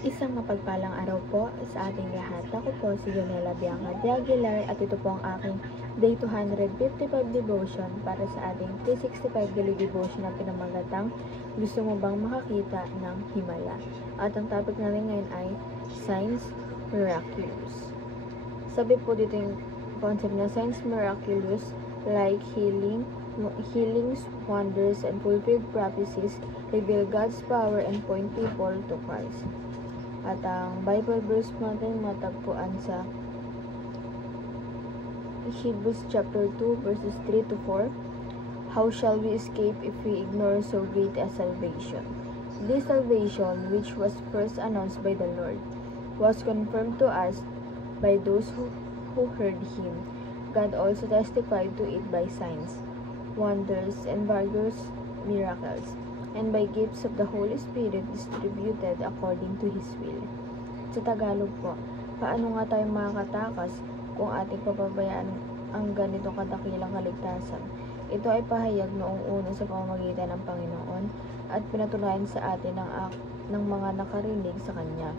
Isang mapagpalang araw po sa ating lahat. Ako po si Jonela Bianca de Aguilar at ito po ang aking Day 255 Devotion para sa ating 365 Daily Devotion na pinamagatang Gusto mo bang makakita ng himala? At ang topic natin ngayon ay Signs Miraculous. Sabi po dito yung concept na Signs Miraculous like healings, wonders, and fulfilled prophecies reveal God's power and point people to Christ. At ang Bible verse natin matagpuan sa Hebrews chapter 2 verses 3 to 4. How shall we escape if we ignore so great a salvation? This salvation, which was first announced by the Lord, was confirmed to us by those who heard Him. God also testified to it by signs, wonders, and various miracles, and by gifts of the Holy Spirit distributed according to His will. Sa Tagalog po, paano nga tayo makakatakas kung ating papabayaan ang ganito kadakilang kaligtasan? Ito ay pahayag noong una sa pamamagitan ng Panginoon at pinatunayan sa atin ng mga nakarinig sa Kanya,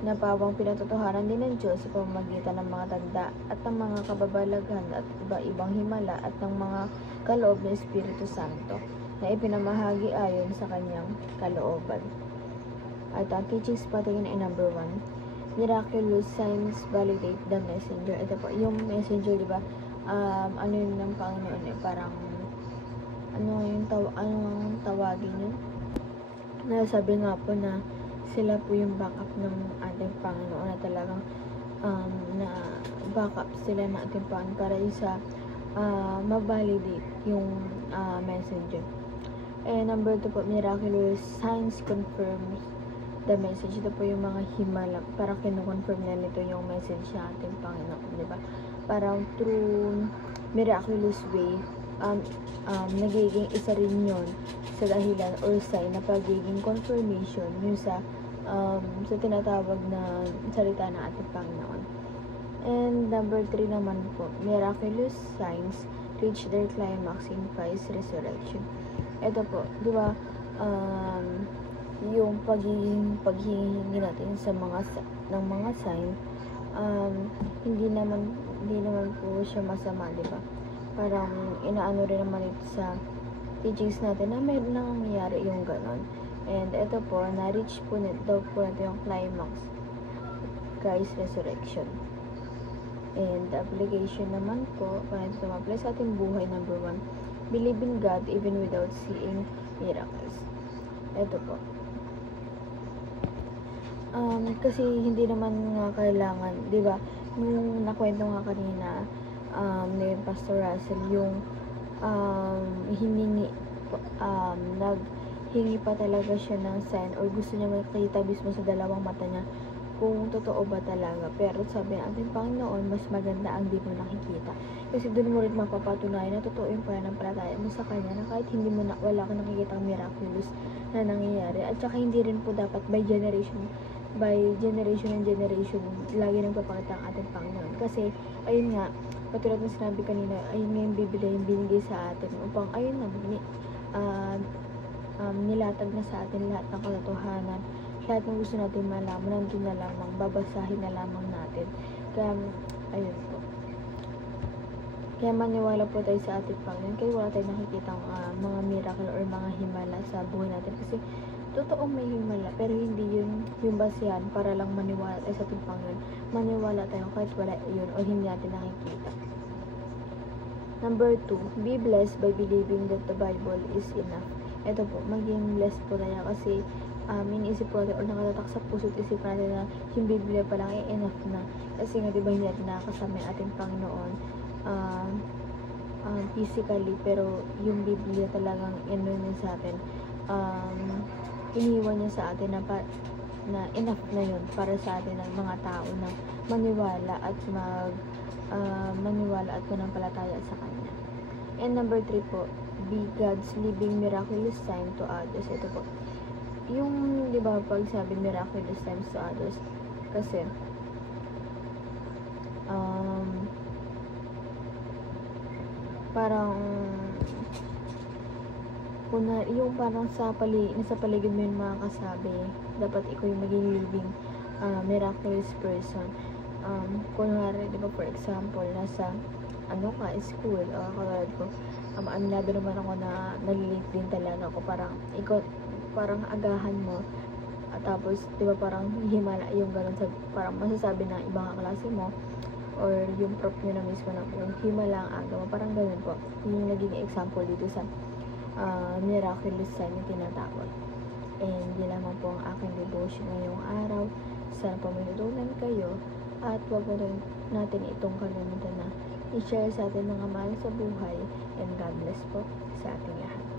na pawang pinatotohanan din ng Diyos sa pamamagitan ng mga tanda at ng mga kababalaghan at iba-ibang himala at ng mga kaloob ng Espiritu Santo na ipinamahagi ayon sa Kanyang kalooban. At ang teachings patingin ay number 1, miraculous signs validate the messenger. Ito po, yung messenger, di ba? Ano yun ng Panginoon eh, parang anong tawagin yun? Nasabi nga po na sila po yung backup ng ating Panginoon na talagang na backup sila ng ating Panginoon para isa ma-validate yung messenger. And number 2 po, miraculous signs confirms the message. Ito po yung mga himala para kinukonfirm na nito yung message ng ating Panginoon, di ba? Parang through miraculous way nagiging isa rin yun sa dahilan or sign na pagiging confirmation yung sa tinatawag na salita ng ating Panginoon. And number 3 naman po, miraculous signs reach their climax in Christ's resurrection. Ito po, di ba, yung paghihingi natin sa mga sign, hindi naman po siya masama, di ba? Parang inaano rin naman ito sa teachings natin na mayroon nangyayari yung ganon. And ito po, na-reach po daw po natin yung climax, Christ's resurrection. And the application naman po, para ito ma-apply sa ating buhay, number 1, believe in God even without seeing miracles. Ito po. Kasi hindi naman nga kailangan, di ba? Nung nakwento nga kanina ni Pastor Russell, yung naghingi pa talaga siya ng sign or gusto niya makita mismo sa dalawang mata niya kung totoo ba talaga. Pero sabi ng ating Panginoon, mas maganda ang di mo nakikita. Kasi doon mo rin mapapatunayan na totoo yung pananampalataya mo sa Kanya, na kahit wala kang nakikitang miraculous na nangyayari. At saka hindi rin po dapat by generation and generation lagi nang papakita ang ating Panginoon. Kasi ayun nga, patulad ng sinabi kanina, ayun nga yung Biblia yung binigay sa atin upang ayun na nilatag na sa atin lahat ng katotohanan, lahat ng gusto natin malaman, nandun na lamang, babasahin na lamang natin. Kaya ayun po, kaya maniwala po tayo sa ating Panginoon, kaya wala tayong nakikitang mga miracle or mga himala sa buhay natin, kasi totoo may himala, pero hindi yun yung basihan para lang maniwala tayo sa ating Panginoon. Maniwala tayo kahit wala yun o hindi natin nakikita. Number 2, be blessed by believing that the Bible is enough. Ito po, maging blessed po tayo kasi iniisip po natin o nakatatak sa puso't isip natin na yung Biblia pa lang ay enough na. Kasi nga diba hindi natin nakakasama yung ating Panginoon physically, pero yung Biblia talagang niya sa atin, iniwan niya sa atin na enough na yun para sa atin ng mga tao na maniwala at manampalataya sa Kanya. And number 3 po, be God's living miraculous sign to others. Ito po, yung di ba pag sabi miraculous signs to others, kasi parang yung parang nasa paligid mo yung mga kasabi, dapat ikaw yung maging living miraculous person. Kunwari, di ba, for example, nasa school, katulad ko, aminado naman ako na nalilate din talaga ako, parang ikaw, parang agahan mo, at tapos, di ba, parang himala yung ganun, parang masasabi na ibang kaklase mo, or yung prof nyo na mismo na yung himala ang aga mo, parang ganun po, yung naging example dito sa miraculous sign yung tinatawag. And yun lamang po ang aking devotion ngayong araw. Sana po may natutunan kayo, at wag po natin itong kalimutan na i-share sa ating mga mahal sa buhay, and God bless po sa ating lahat.